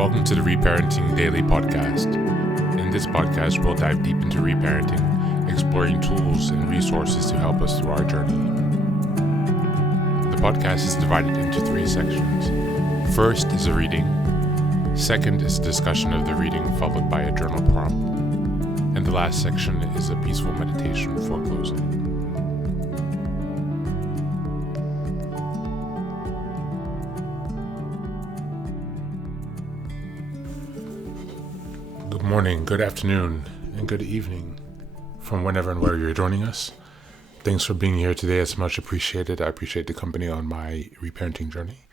Welcome to the Reparenting Daily podcast. In this podcast, we'll dive deep into reparenting, exploring tools and resources to help us through our journey. The podcast is divided into 3 sections. First is a reading. Second is a discussion of the reading, followed by a journal prompt. And the last section is a peaceful meditation for closing. Good morning, good afternoon, and good evening from whenever and where you're joining us. Thanks for being here today. It's much appreciated. I appreciate the company on my reparenting journey.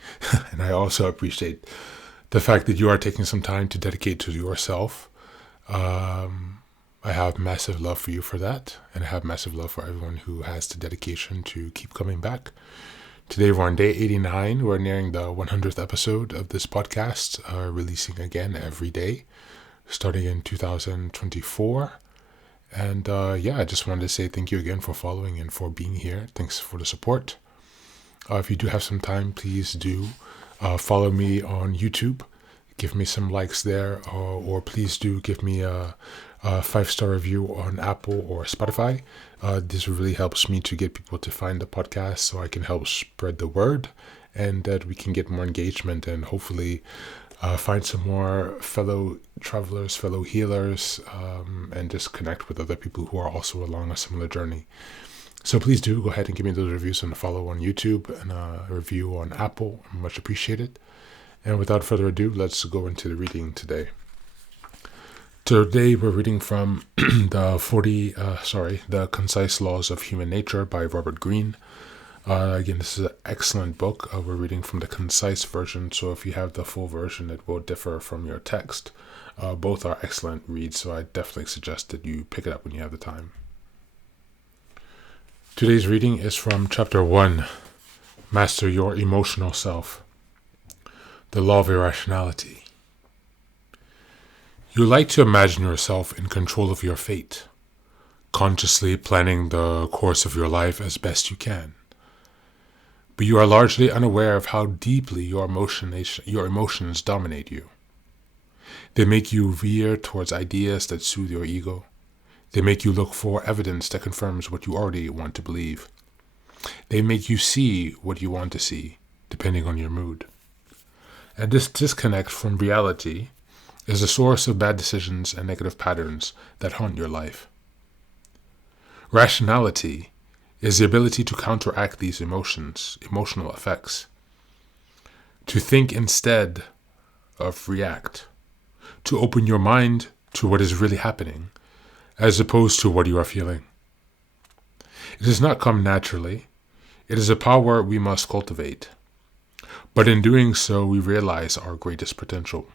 And I also appreciate the fact that you are taking some time to dedicate to yourself. I have massive love for you for that. And I have massive love for everyone who has the dedication to keep coming back. Today we're on day 89. We're nearing the 100th episode of this podcast, releasing again every day, starting in 2024. And I just wanted to say thank you again for following and for being here. Thanks for the support. If you do have some time, please do follow me on YouTube. Give me some likes there, or please do give me a 5-star review on Apple or Spotify. This really helps me to get people to find the podcast so I can help spread the word and that we can get more engagement and hopefully find some more fellow travelers, fellow healers, and just connect with other people who are also along a similar journey. So please do go ahead and give me those reviews and a follow on YouTube and a review on Apple. Much appreciated. And without further ado, let's go into the reading today. Today we're reading from The Concise Laws of Human Nature by Robert Greene. Again, this is an excellent book. We're reading from the concise version, so if you have the full version, it will differ from your text. Both are excellent reads, so I definitely suggest that you pick it up when you have the time. Today's reading is from Chapter 1, Master Your Emotional Self, The Law of Irrationality. You like to imagine yourself in control of your fate, consciously planning the course of your life as best you can. But you are largely unaware of how deeply your emotions dominate you. They make you veer towards ideas that soothe your ego. They make you look for evidence that confirms what you already want to believe. They make you see what you want to see, depending on your mood. And this disconnect from reality is the source of bad decisions and negative patterns that haunt your life. Rationality is the ability to counteract these emotional effects. To think instead of react. To open your mind to what is really happening, as opposed to what you are feeling. It does not come naturally. It is a power we must cultivate. But in doing so, we realize our greatest potential.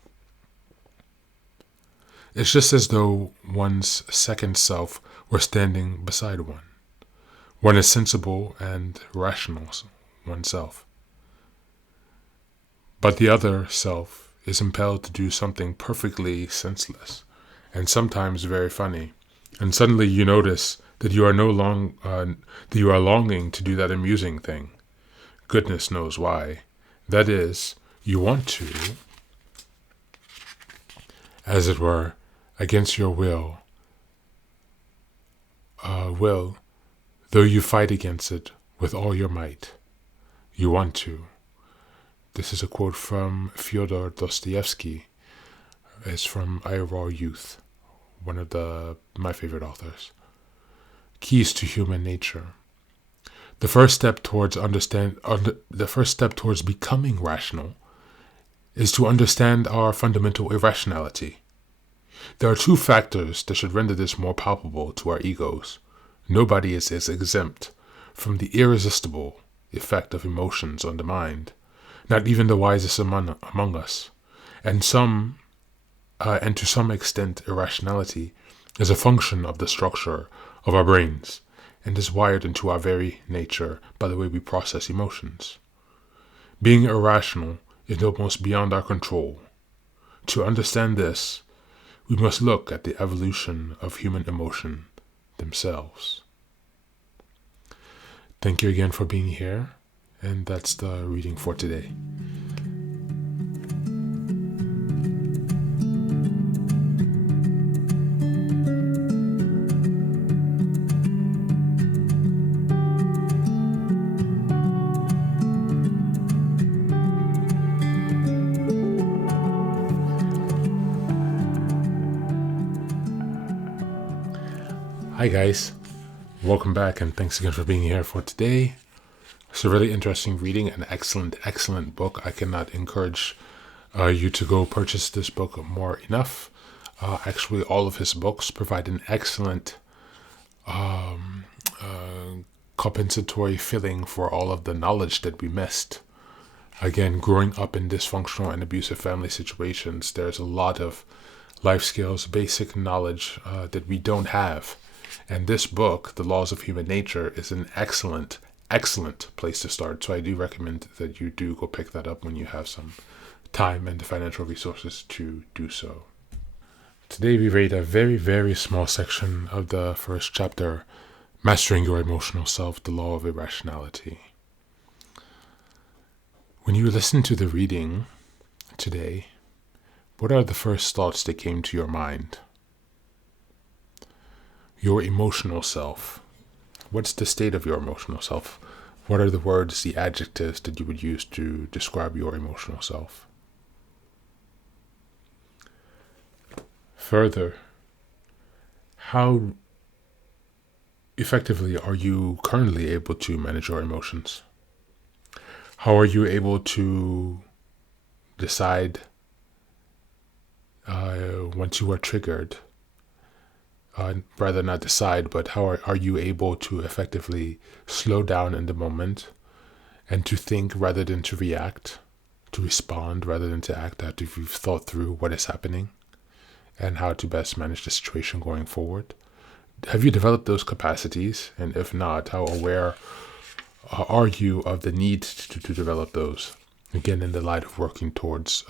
It's just as though one's second self were standing beside one. One is sensible and rational oneself. But the other self is impelled to do something perfectly senseless and sometimes very funny. And suddenly you notice that you are longing to do that amusing thing. Goodness knows why. That is, you want to, as it were, against your will, though you fight against it with all your might. You want to. This is a quote from Fyodor Dostoevsky. It's from I Raw Youth, one of my favorite authors. Keys to Human Nature. The first step towards becoming rational is to understand our fundamental irrationality. There are 2 factors that should render this more palpable to our egos. Nobody is exempt from the irresistible effect of emotions on the mind, not even the wisest among us. And to some extent, irrationality is a function of the structure of our brains and is wired into our very nature by the way we process emotions. Being irrational is almost beyond our control. To understand this, we must look at the evolution of human emotion themselves. Thank you again for being here, and that's the reading for today. Hi guys, welcome back and thanks again for being here for today. It's a really interesting reading, an excellent book. I cannot encourage you to go purchase this book more enough. Actually, all of his books provide an excellent compensatory filling for all of the knowledge that we missed. Again, growing up in dysfunctional and abusive family situations, there's a lot of life skills, basic knowledge that we don't have. And this book, The Laws of Human Nature, is an excellent place to start. So I do recommend that you do go pick that up when you have some time and the financial resources to do so. Today we read a very small section of the first chapter, Mastering Your Emotional Self, The Law of Irrationality. When you listen to the reading today, what are the first thoughts that came to your mind? Your emotional self. What's the state of your emotional self? What are the words, the adjectives that you would use to describe your emotional self? Further, how effectively are you currently able to manage your emotions? How are you able to decide once you are triggered? Rather not decide, but how are you able to effectively slow down in the moment and to think rather than to react, to respond rather than to act after you've thought through what is happening and how to best manage the situation going forward? Have you developed those capacities? And if not, how aware are you of the need to develop those? Again, in the light of working towards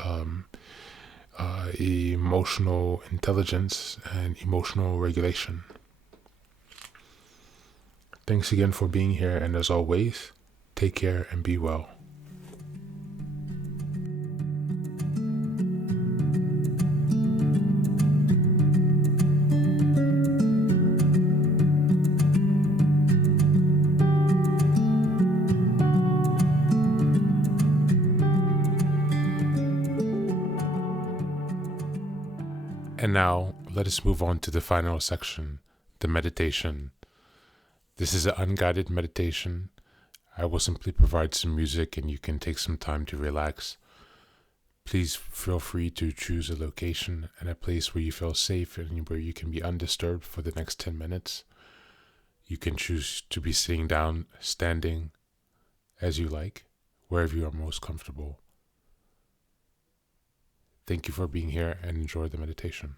emotional intelligence and emotional regulation. Thanks again for being here, and as always, take care and be well. And now, let us move on to the final section, the meditation. This is an unguided meditation. I will simply provide some music and you can take some time to relax. Please feel free to choose a location and a place where you feel safe and where you can be undisturbed for the next 10 minutes. You can choose to be sitting down, standing, as you like, wherever you are most comfortable. Thank you for being here and enjoy the meditation.